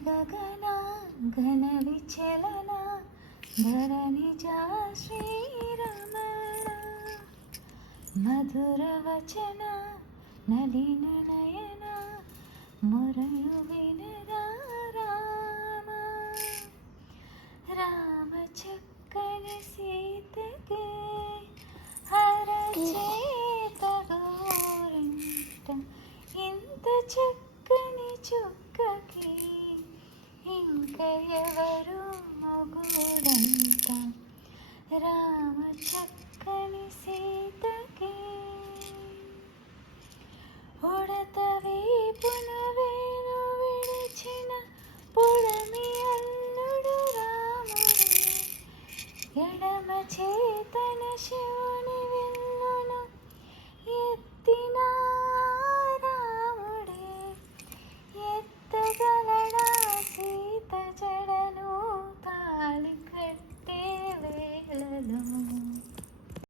గగన ఘన విచలన ధరణిజ శ్రీరమణ మధుర వచన నలిన నయన మురళు వినరా రామ రామ చక్కని సీతకి హరచేత గోరింట ఇంత చక్కని చుక్కకి ఇంక ఎవరు మగుడంట రామ చక్కని సీతకి ఉడత వీపున